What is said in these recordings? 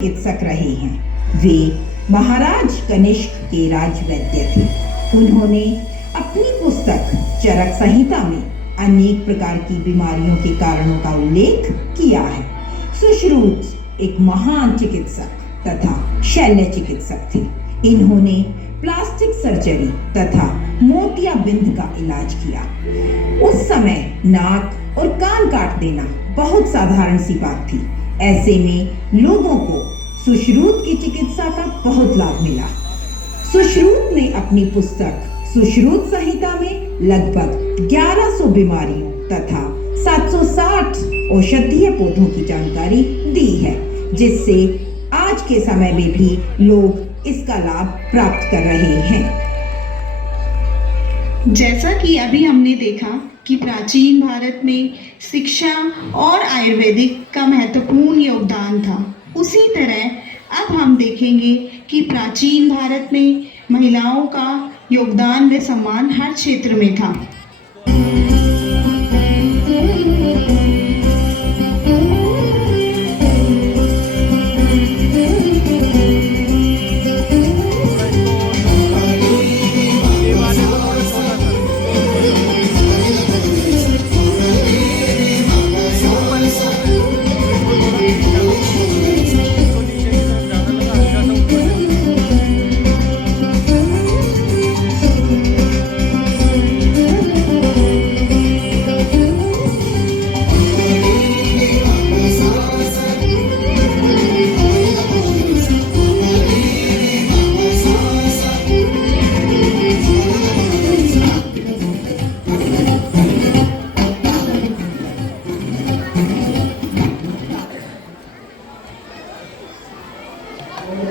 चिकित्सक रहे हैं। वे महाराज कनिष्क के राजवैद्य थे। उन्होंने अपनी पुस्तक चरक संहिता में अनेक प्रकार की बीमारियों के कारणों का उल्लेख किया है। सुश्रुत एक महान चिकित्सक तथा शल्य चिकित्सक थे। इन्होंने प्लास्टिक सर्जरी तथा मोतियाबिंद का इलाज किया। उस समय नाक और कान काट देना बहुत साधारण सी बात थी। ऐसे में लोगों को सुश्रुत की चिकित्सा का बहुत लाभ मिला। सुश्रुत ने अपनी पुस्तक सुश्रुत संहिता में लगभग 1100 बीमारियों तथा 760 औषधीय पौधों की जानकारी दी है, जिससे आज के समय में भी लोग इसका लाभ प्राप्त कर रहे हैं। जैसा कि अभी हमने देखा कि प्राचीन भारत में शिक्षा और आयुर्वेदिक का महत्वपूर्ण योगदान था, उसी तरह अब हम देखेंगे कि प्राचीन भारत में महिलाओं का योगदान व सम्मान हर क्षेत्र में था।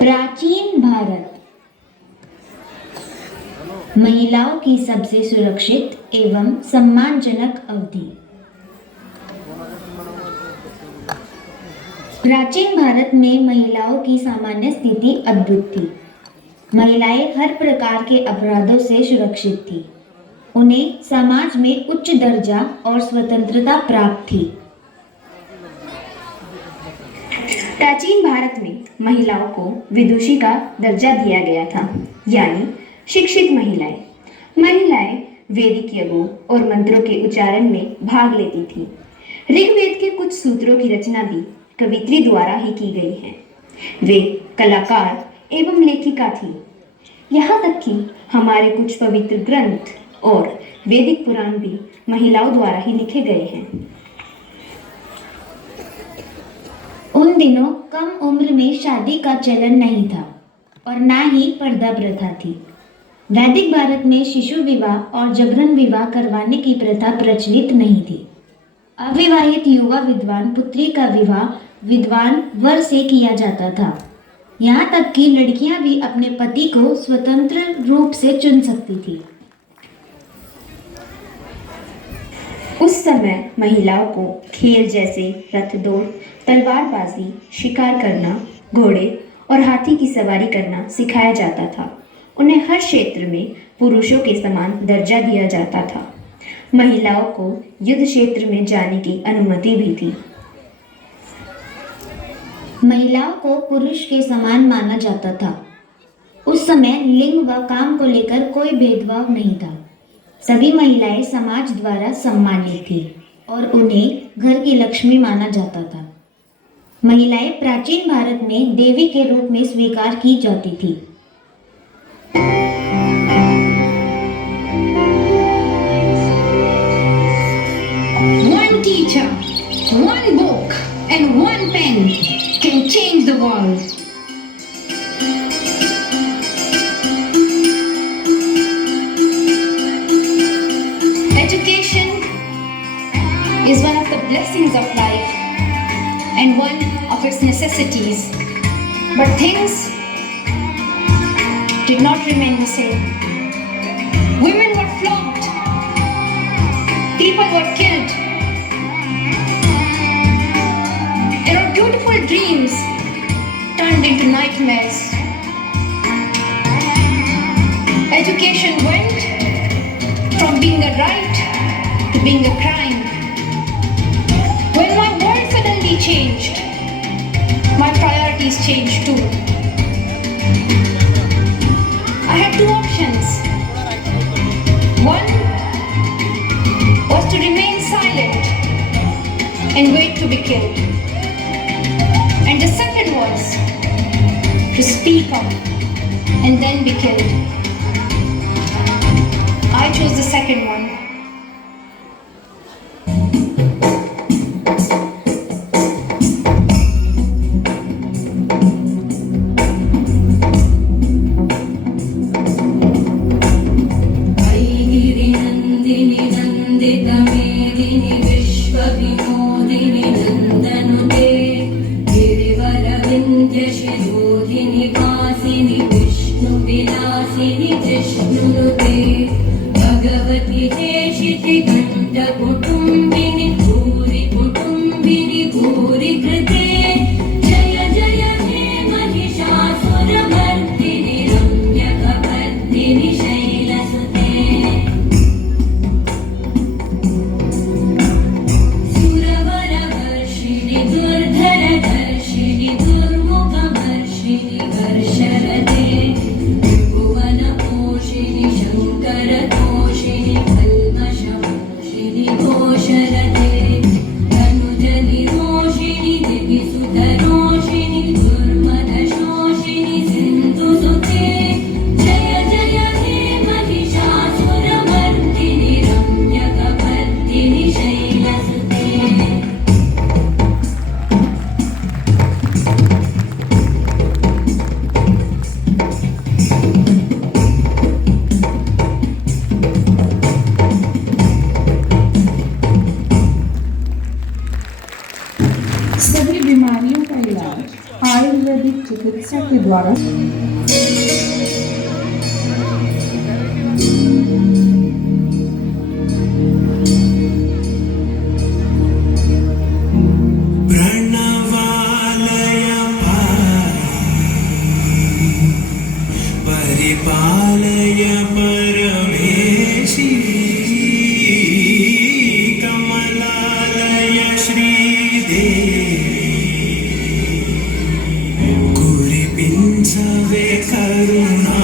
प्राचीन भारत महिलाओं की सबसे सुरक्षित एवं सम्मानजनक अवधि। प्राचीन भारत में महिलाओं की सामान्य स्थिति अद्भुत थी। महिलाएं हर प्रकार के अपराधों से सुरक्षित थी। उन्हें समाज में उच्च दर्जा और स्वतंत्रता प्राप्त थी। प्राचीन भारत में महिलाओं को विदुषी का दर्जा दिया गया था, यानी शिक्षित महिलाएं। महिलाएं वैदिक यज्ञों और मंत्रों के उच्चारण में भाग लेती थी। ऋग्वेद के कुछ सूत्रों की रचना भी कवित्री द्वारा ही की गई है। वे कलाकार एवं लेखिका थी। यहाँ तक कि हमारे कुछ पवित्र ग्रंथ और वैदिक पुराण भी महिलाओं द्वारा ही लिखे गए हैं। उन दिनों कम उम्र में शादी का चलन नहीं था और ना ही पर्दा प्रथा थी। वैदिक भारत में शिशु विवाह और जबरन विवाह करवाने की प्रथा प्रचलित नहीं थी। अविवाहित युवा विद्वान पुत्री का विवाह विद्वान वर से किया जाता था। यहाँ तक कि लड़कियां भी अपने पति को स्वतंत्र रूप से चुन सकती थी। उस समय महिलाओं को खेल जैसे रथ दौड़, तलवारबाजी, शिकार करना, घोड़े और हाथी की सवारी करना सिखाया जाता था। उन्हें हर क्षेत्र में पुरुषों के समान दर्जा दिया जाता था। महिलाओं को युद्ध क्षेत्र में जाने की अनुमति भी थी। महिलाओं को पुरुष के समान माना जाता था। उस समय लिंग व काम को लेकर कोई भेदभाव नहीं था। सभी महिलाएं समाज द्वारा सम्मानित थी और उन्हें घर की लक्ष्मी माना जाता था। महिलाएं प्राचीन भारत में देवी के रूप में स्वीकार की जाती थी। One teacher, one book, and one pen can change the world. Education is one of the blessings of life and one of its necessities. But things did not remain the same. Women were flogged. People were killed. And our beautiful dreams turned into nightmares. Education went from being a right to being a crime. When my world suddenly changed, my priorities is changed too. I had two options. One was to remain silent and wait to be killed. And the second was to speak up and then be killed. I chose the second one. गिरिनन्दिनि नन्दितमेदिनि विश्वविनोदिनि नन्दनुते गिरिवरविन्द्यशिरोधिनि वासिनि विष्णुविलासिनि जिष्णुनुते भगवति देशिति कण्ठकुटुम्बिनि भूरि कुटुम्बिनि भूरि कृते जय जय हे महिषासुरमर्दिनि रम्यकवर्दिनि शैलसुते सुरवरवर्षिणि दुर्धरदर्शिनि दुर्मुखवर्षिणि वर्षरते त्रिभुवनपोषिणि शङ्करतोषिणि कल्मषमोषिणि घोषरते तनुजनिरोषिणि दिविसुतरोषिणि दुर्मदशोषिणि सिन्धुसुते जय जय हे महिषासुरमर्दिनि रम्यकवर्दिनि शैलसुते सभी बीमारियों का इलाज आयुर्वेदिक चिकित्सा के द्वारा प्रणवालय परिपालय परमेशी कमलालय श्रीदेवी कुरिपिंसवे करुणामुरासी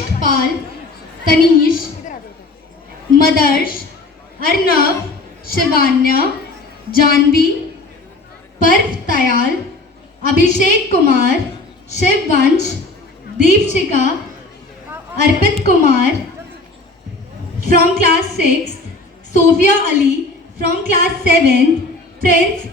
कनिष्कपाल, तनीश, मदर्श, अर्नव, शिवान्या, जानवी, पर्व तयाल, अभिषेक कुमार, शिववंश, दीपशिका, अर्पित Kumar from class 6, Sophia Ali from class 7, Prince